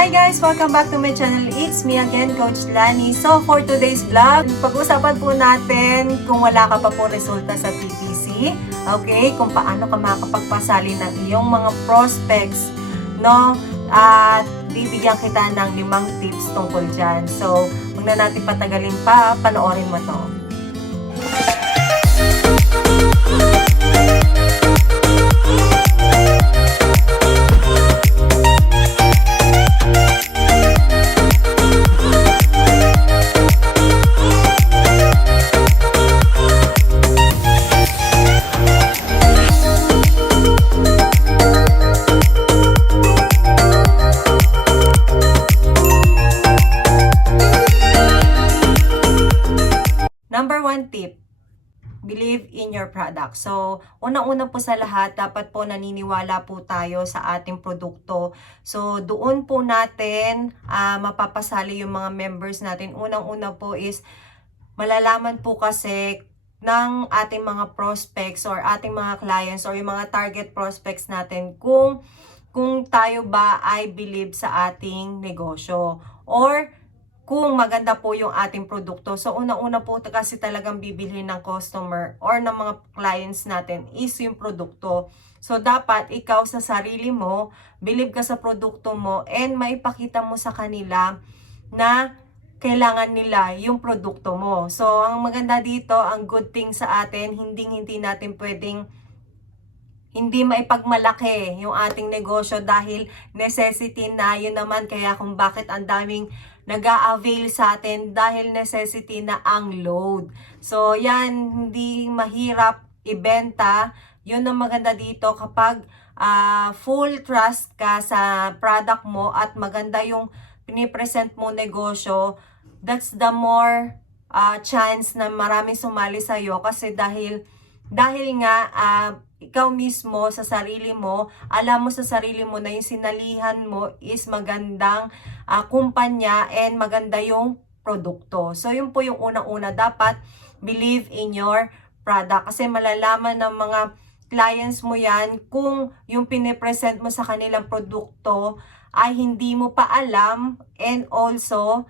Hi guys! Welcome back to my channel. It's me again, Coach Lani. So for today's vlog, pag-usapan po natin kung wala ka pa po resulta sa TPC. Okay? Kung paano ka makakapagpasali ng iyong mga prospects. No? At bibigyan kita ng 5 tips tungkol dyan. So, huwag na natin patagalin pa. Panoorin mo to. Number 1 tip, believe in your product. So, unang-una po sa lahat, dapat po naniniwala po tayo sa ating produkto. So, doon po natin mapapasali yung mga members natin. Unang-una po is, malalaman po kasi ng ating mga prospects or ating mga clients or yung mga target prospects natin kung tayo ba ay believe sa ating negosyo or kung maganda po yung ating produkto. So, unang-una po kasi talagang bibilhin ng customer or ng mga clients natin is yung produkto. So, dapat ikaw sa sarili mo, believe ka sa produkto mo and maipakita mo sa kanila na kailangan nila yung produkto mo. So, ang maganda dito, ang good thing sa atin, hindi natin pwedeng hindi maipagmalaki yung ating negosyo dahil necessity na yun naman kaya kung bakit ang daming nag-a-avail sa atin dahil necessity na ang load. So yan, hindi mahirap ibenta. Yun ang maganda dito kapag full trust ka sa product mo at maganda yung pinipresent mo negosyo, that's the more chance na maraming sumali sa'yo kasi dahil nga ikaw mismo sa sarili mo, alam mo sa sarili mo na yung sinalihan mo is magandang kumpanya and maganda yung produkto. So yun po yung unang-una, dapat believe in your product kasi malalaman ng mga clients mo yan kung yung pinipresent mo sa kanilang produkto ay hindi mo pa alam and also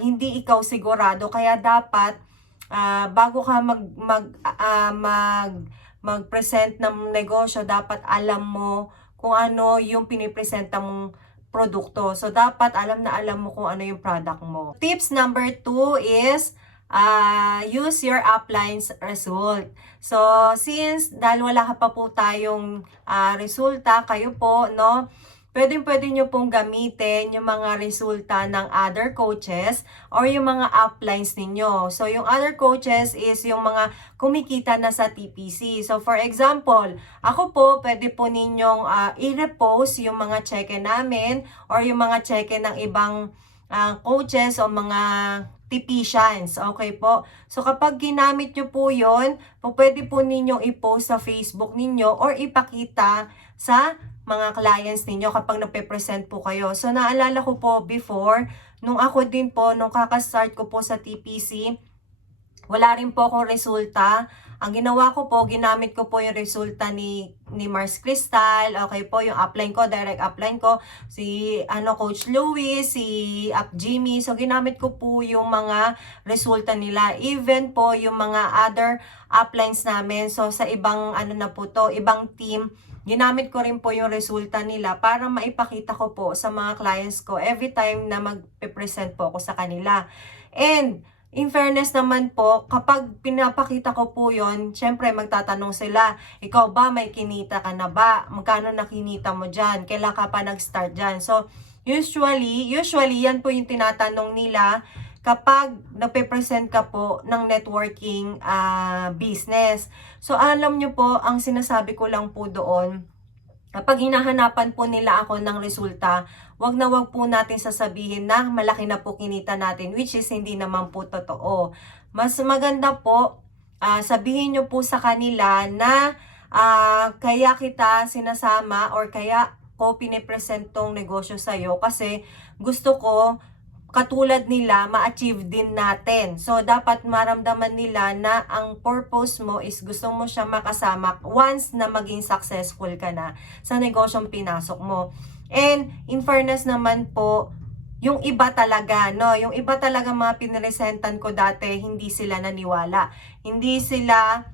hindi ikaw sigurado. Kaya dapat bago ka mag-present ng negosyo, dapat alam mo kung ano yung pinipresenta mong produkto. So, dapat alam mo kung ano yung product mo. Tips number 2 is use your upline's result. So, since dahil wala ka pa po tayong resulta, kayo po, no? Pwede nyo pong gamitin yung mga resulta ng other coaches or yung mga uplines ninyo. So, yung other coaches is yung mga kumikita na sa TPC. So, for example, ako po, pwede po ninyong i-repost yung mga cheque namin or yung mga cheque ng ibang coaches o mga tipicians. Okay po? So, kapag ginamit nyo po yun, pwede po ninyong i-post sa Facebook ninyo or ipakita sa mga clients ninyo kapag nagpe-present po kayo. So, naalala ko po before, nung ako din po, nung kakastart ko po sa TPC, wala rin po akong resulta. Ang ginawa ko po, ginamit ko po yung resulta ni Mars Crystal. Okay po, yung upline ko, direct upline ko. Si Coach Louis, si Jimmy. So, ginamit ko po yung mga resulta nila. Even po yung mga other uplines namin. So, sa ibang na po to, ibang team, ginamit ko rin po yung resulta nila para maipakita ko po sa mga clients ko every time na magpe-present po ako sa kanila. And in fairness naman po, kapag pinapakita ko po yon, syempre magtatanong sila, ikaw ba may kinita ka na ba? Magkano na kinita mo dyan? Kailan ka pa nag-start dyan? So, usually yan po yung tinatanong nila kapag nagpe-present ka po ng networking business. So, alam nyo po, ang sinasabi ko lang po doon, kapag hinahanapan po nila ako ng resulta, wag po natin sasabihin na malaki na po kinita natin, which is hindi naman po totoo. Mas maganda po, sabihin nyo po sa kanila na kaya kita sinasama or kaya ko pinipresent tong negosyo sa'yo kasi gusto ko katulad nila, ma-achieve din natin. So, dapat maramdaman nila na ang purpose mo is gusto mo siya makasama once na maging successful ka na sa negosyong pinasok mo. And in fairness naman po, yung iba talaga, no? Yung iba talaga mga pinresentan ko dati, hindi sila naniwala. Hindi sila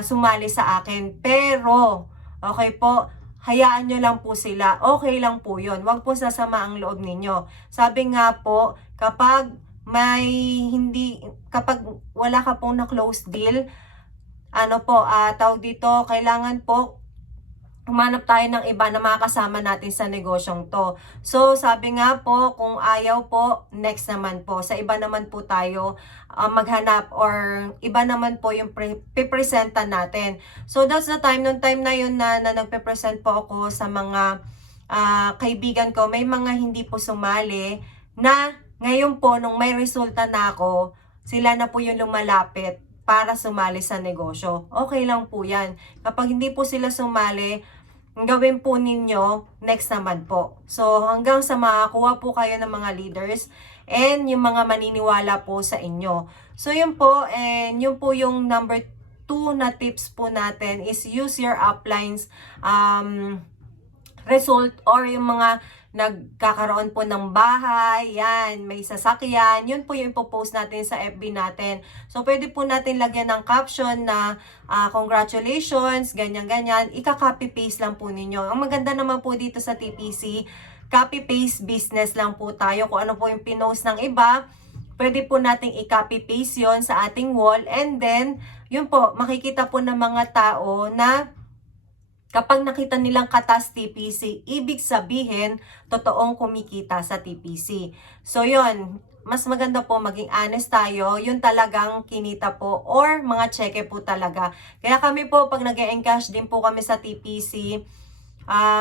sumali sa akin. Pero, okay po, hayaan nyo lang po sila. Okay lang po yun. Huwag po sasama ang loob ninyo. Sabi nga po, kapag kapag wala ka pong na-close deal, tawag dito, kailangan po humanap tayo ng iba na makakasama natin sa negosyong to. So, sabi nga po, kung ayaw po, next naman po. Sa iba naman po tayo maghanap or iba naman po yung pipresenta natin. So, that's the time. Noong time na yun na nagpe-present po ako sa mga kaibigan ko, may mga hindi po sumali na ngayon po, nung may resulta na ako, sila na po yung lumalapit para sumali sa negosyo. Okay lang po yan. Kapag hindi po sila sumali, gawin po ninyo next naman po. So, hanggang sa makakuha po kayo ng mga leaders and yung mga maniniwala po sa inyo. So, yun po, and yun po yung number 2 na tips po natin is use your uplines result or yung mga nagkakaroon po ng bahay, yan, may sasakyan, yun po yung ipopost natin sa FB natin. So, pwede po natin lagyan ng caption na congratulations, ganyan-ganyan, ika-copy-paste lang po ninyo. Ang maganda naman po dito sa TPC, copy-paste business lang po tayo. Kung ano po yung pinost ng iba, pwede po nating i-copy-paste yon sa ating wall and then, yun po, makikita po ng mga tao na kapag nakita nilang katas TPC, ibig sabihin, totoong kumikita sa TPC. So, yun, mas maganda po maging honest tayo, yun talagang kinita po or mga cheque po talaga. Kaya kami po, pag nag-e-encash din po kami sa TPC,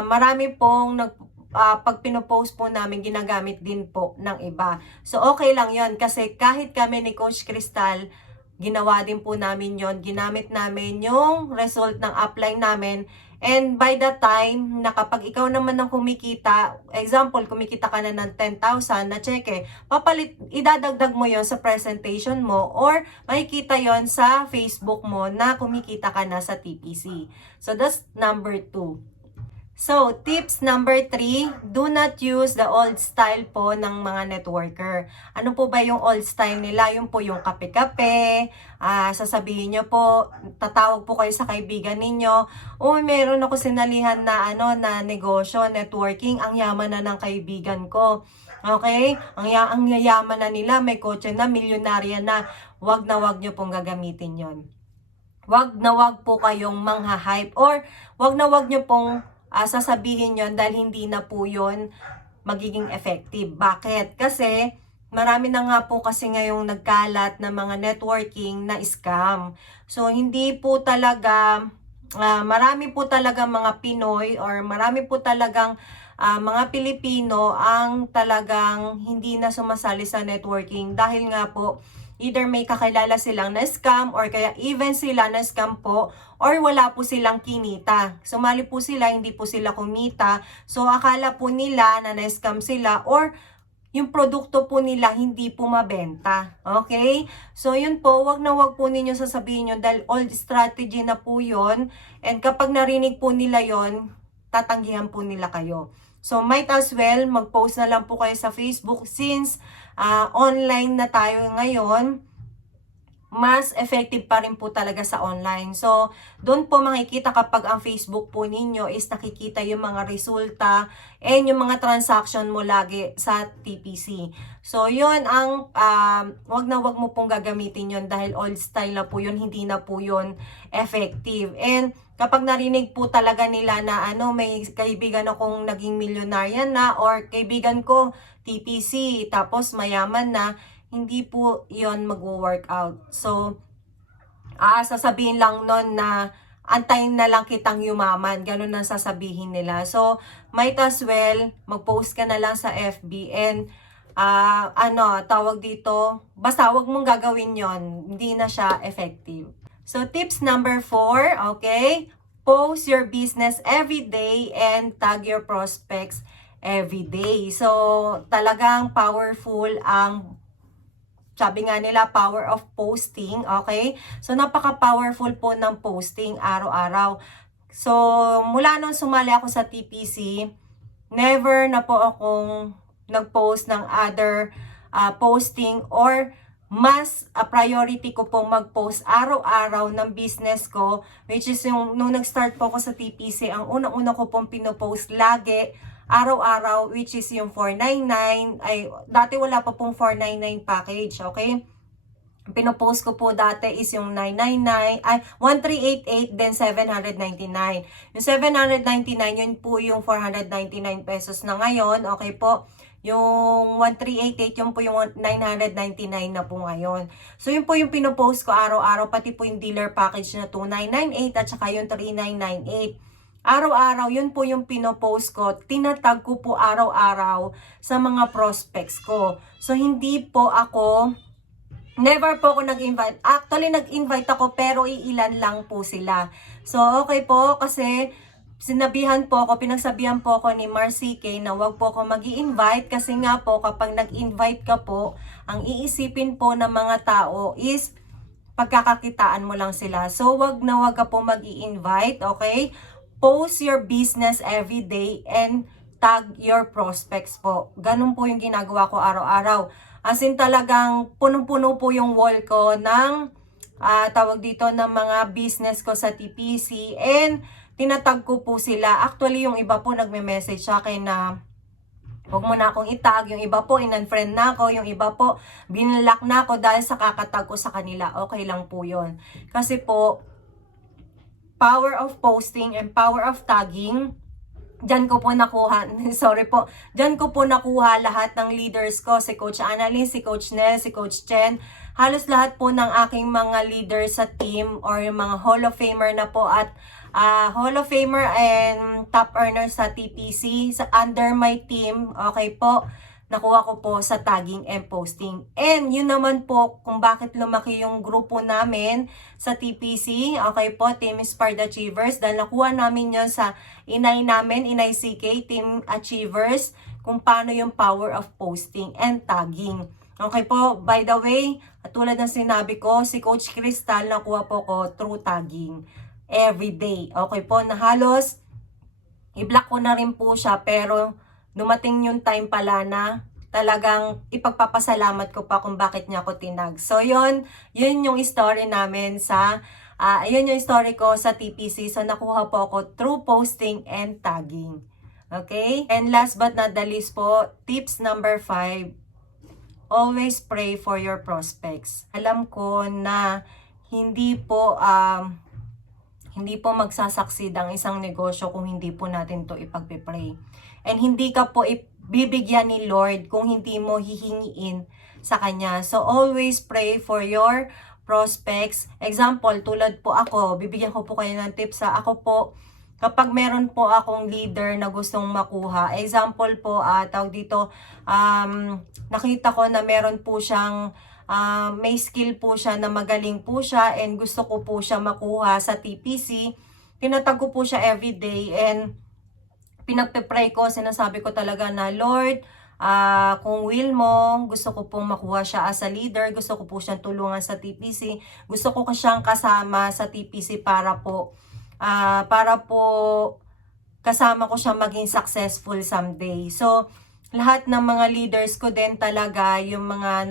marami pong pag pinopost po namin, ginagamit din po ng iba. So, okay lang yon kasi kahit kami ni Coach Crystal, ginawa din po namin yon. Ginamit namin yung result ng upline namin. And by the time na kapag ikaw naman ang kumikita, example, kumikita ka na ng 10,000 na cheque, idadagdag mo yon sa presentation mo or makikita yon sa Facebook mo na kumikita ka na sa TPC. So, that's number 2. So, tips number 3, do not use the old style po ng mga networker. Ano po ba yung old style nila? Yung po yung kape-kape, sasabihin nyo po, tatawag po kayo sa kaibigan ninyo, meron ako sinalihan na na negosyo, networking, ang yaman na ng kaibigan ko. Okay? Ang yayaman na nila, may kotse na, milyonarya na. Wag na wag nyo pong gagamitin yon. Wag na wag po kayong mangha-hype or wag na wag nyo pong sasabihin yon dahil hindi na po yon magiging effective. Bakit? Kasi marami na nga po kasi ngayong nagkalat na mga networking na scam. So, hindi po talaga, marami po talaga mga Pinoy or marami po talagang mga Pilipino ang talagang hindi na sumasali sa networking dahil nga po either may kakilala silang na-scam or kaya even sila na-scam po or wala po silang kinita. Sumali po sila, hindi po sila kumita. So, akala po nila na na-scam sila or yung produkto po nila hindi po mabenta. Okay? So, yun po, wag na wag po ninyo sasabihin yun dahil old strategy na po yun. And kapag narinig po nila yon, tatanggihan po nila kayo. So, might as well, mag-post na lang po kayo sa Facebook since online na tayo ngayon, mas effective pa rin po talaga sa online. So, doon po makikita kapag ang Facebook po ninyo is nakikita yung mga resulta and yung mga transaction mo lagi sa TPC. So, yun ang, wag na wag mo pong gagamitin yun dahil old style na po yun, hindi na po yun effective. And, kapag narinig po talaga nila na may kaibigan akong naging milyonarya na or kaibigan ko TPC tapos mayaman na, hindi po yon mag-workout. So, sasabihin lang nun na antayin na lang kitang yumaman. Ganun ang sasabihin nila. So, might as well, mag-post ka na lang sa FB and tawag dito, basta wag mong gagawin yon, hindi na siya effective. So, tips number 4, okay? Post your business every day and tag your prospects every day. So, talagang powerful ang, sabi nga nila, power of posting, okay? So, napaka-powerful po ng posting araw-araw. So, mula nung sumali ako sa TPC, never na po akong nag-post ng other posting, or mas priority ko po mag-post araw-araw ng business ko, which is yung nung nag-start po ako sa TPC, ang unang-una ko pong pinopost lagi araw-araw, which is yung 499, ay dati wala pa pong 499 package, okay? Pinopost ko po dati is yung 999, ay 1388, then 799. Yung 799, yun po yung 499 pesos na ngayon, okay po. Yung 1388, yun po yung 999 na po ngayon. So yun po yung pinopost ko araw-araw, pati po yung dealer package na 2998 at saka yung 3998. Araw-araw, yun po yung pinopost ko. Tinatag ko po araw-araw sa mga prospects ko. So hindi po ako, never po ako nag-invite. Actually, nag-invite ako pero iilan lang po sila. So, okay po kasi pinagsabihan po ako ni Marcy K na wag po ako mag-i-invite kasi nga po kapag nag-invite ka po, ang iisipin po ng mga tao is pagkakakitaan mo lang sila. So, wag na wag ka po mag-i-invite, okay? Post your business every day and tag your prospects po. Ganun po yung ginagawa ko araw-araw. As in talagang punong-puno po yung wall ko ng tawag dito ng mga business ko sa TPC, and tinatag ko po sila. Actually, yung iba po nagme-message sa akin na huwag mo na akong itag. Yung iba po in-unfriend na ako. Yung iba po binlock na ako dahil sa kakatag ko sa kanila. Okay lang po yun. Kasi po, power of posting and power of tagging, diyan ko po nakuha, diyan ko po nakuha lahat ng leaders ko, si Coach Annalyn, si Coach Nel, si Coach Chen, halos lahat po ng aking mga leaders sa team or yung mga Hall of Famer na po at Hall of Famer and top earners sa TPC, sa under my team, okay po, nakuha ko po sa tagging and posting. And yun naman po kung bakit lumaki yung grupo namin sa TPC, okay po, Team Inspired Achievers, dahil nakuha namin yun sa inay namin, Inay CK, Team Achievers, kung paano yung power of posting and tagging. Okay po, by the way, tulad ng sinabi ko, si Coach Crystal nakuha po ko through tagging every day. Okay po, na halos i-block ko na rin po siya, pero dumating yung time pala na talagang ipagpapasalamat ko pa kung bakit niya ako tinag. So yun yung story namin sa yun yung story ko sa TPC. So nakuha po ako through posting and tagging. Okay? And last but not the least po, tips number 5, always pray for your prospects. Alam ko na hindi po magsasucceed ang isang negosyo kung hindi po natin to ipagpipray. And hindi ka po bibigyan ni Lord kung hindi mo hihingiin sa Kanya. So, always pray for your prospects. Example, tulad po ako, bibigyan ko po kayo ng tips sa ako po, kapag meron po akong leader na gustong makuha, example po, tawag dito, nakita ko na meron po siyang may skill po siya, na magaling po siya, and gusto ko po siya makuha sa TPC, tinatag ko po siya everyday, and pinagpe-pray ko, sinasabi ko talaga na, Lord, kung will mo, gusto ko pong makuha siya as a leader, gusto ko po siyang tulungan sa TPC, gusto ko siyang kasama sa TPC para po kasama ko siya maging successful someday. So, lahat ng mga leaders ko din talaga, yung mga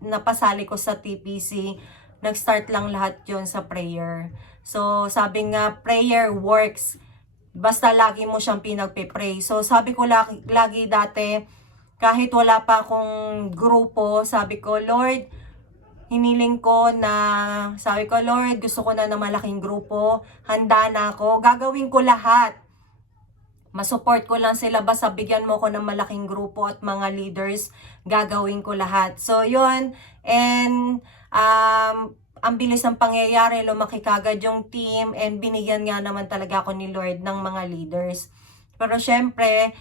napasali ko sa TPC, nag-start lang lahat yon sa prayer. So, sabi nga, prayer works. Basta lagi mo siyang pinagpe-pray. So, sabi ko lagi dati, kahit wala pa akong grupo, sabi ko, Lord, hiniling ko na, sabi ko, Lord, gusto ko na malaking grupo, handa na ako, gagawin ko lahat. Masupport ko lang sila, basta bigyan mo ko ng malaking grupo at mga leaders, gagawin ko lahat. So, yun. And, ang bilis ng pangyayari, lumaki kagad yung team, and binigyan nga naman talaga ako ni Lord ng mga leaders. Pero syempre,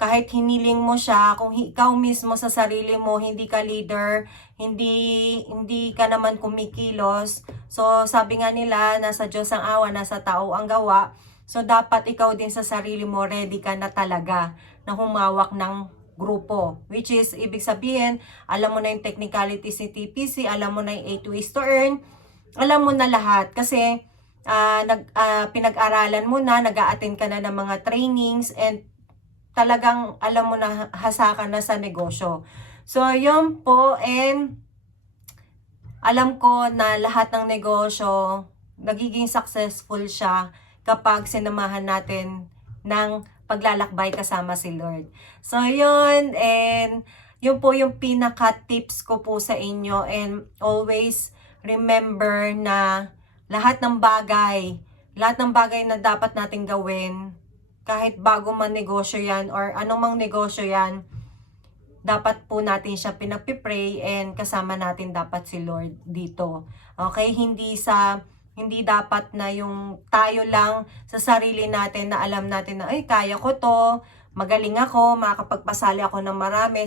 kahit hiniling mo siya, kung ikaw mismo sa sarili mo, hindi ka leader, hindi ka naman kumikilos, so sabi nga nila, nasa Diyos ang awa, nasa tao ang gawa. So dapat ikaw din sa sarili mo, ready ka na talaga na humawak ng grupo, which is, ibig sabihin, alam mo na yung technicalities ni TPC, alam mo na yung 8 ways to earn, alam mo na lahat, kasi pinag-aralan mo na, nag-a-attend ka na ng mga trainings, and talagang alam mo na hasakan na sa negosyo. So, yun po, and alam ko na lahat ng negosyo, nagiging successful siya kapag sinamahan natin ng paglalakbay kasama si Lord. So, yun, and yun po yung pinaka-tips ko po sa inyo, and always remember na lahat ng bagay na dapat nating gawin, kahit bago man negosyo yan or anumang negosyo yan, dapat po natin siya pinagpipray and kasama natin dapat si Lord dito. Okay? Hindi dapat na yung tayo lang sa sarili natin na alam natin na, ay, kaya ko to, magaling ako, makakapagpasali ako ng marami.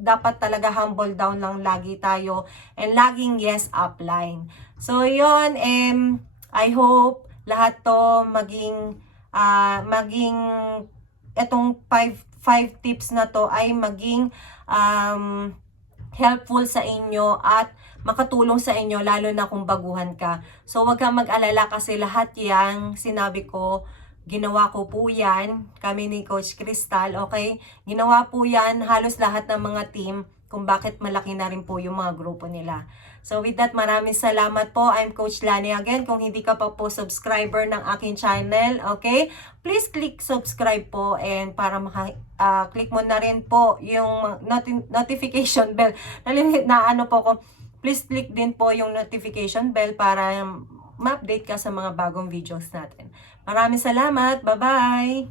Dapat talaga humble down lang lagi tayo and laging yes upline. So, yun, I hope lahat to maging etong 5 tips na to ay maging helpful sa inyo at makatulong sa inyo, lalo na kung baguhan ka. So, wag kang mag-alala kasi lahat yang sinabi ko, ginawa ko po yan, kami ni Coach Crystal, okay? Ginawa po yan halos lahat ng mga team kung bakit malaki na rin po yung mga grupo nila. So with that, maraming salamat po. I'm Coach Lani again. Kung hindi ka pa po subscriber ng aking channel, okay? Please click subscribe po, and para click mo na rin po yung notification bell. Please click din po yung notification bell para ma-update ka sa mga bagong videos natin. Maraming salamat. Bye-bye!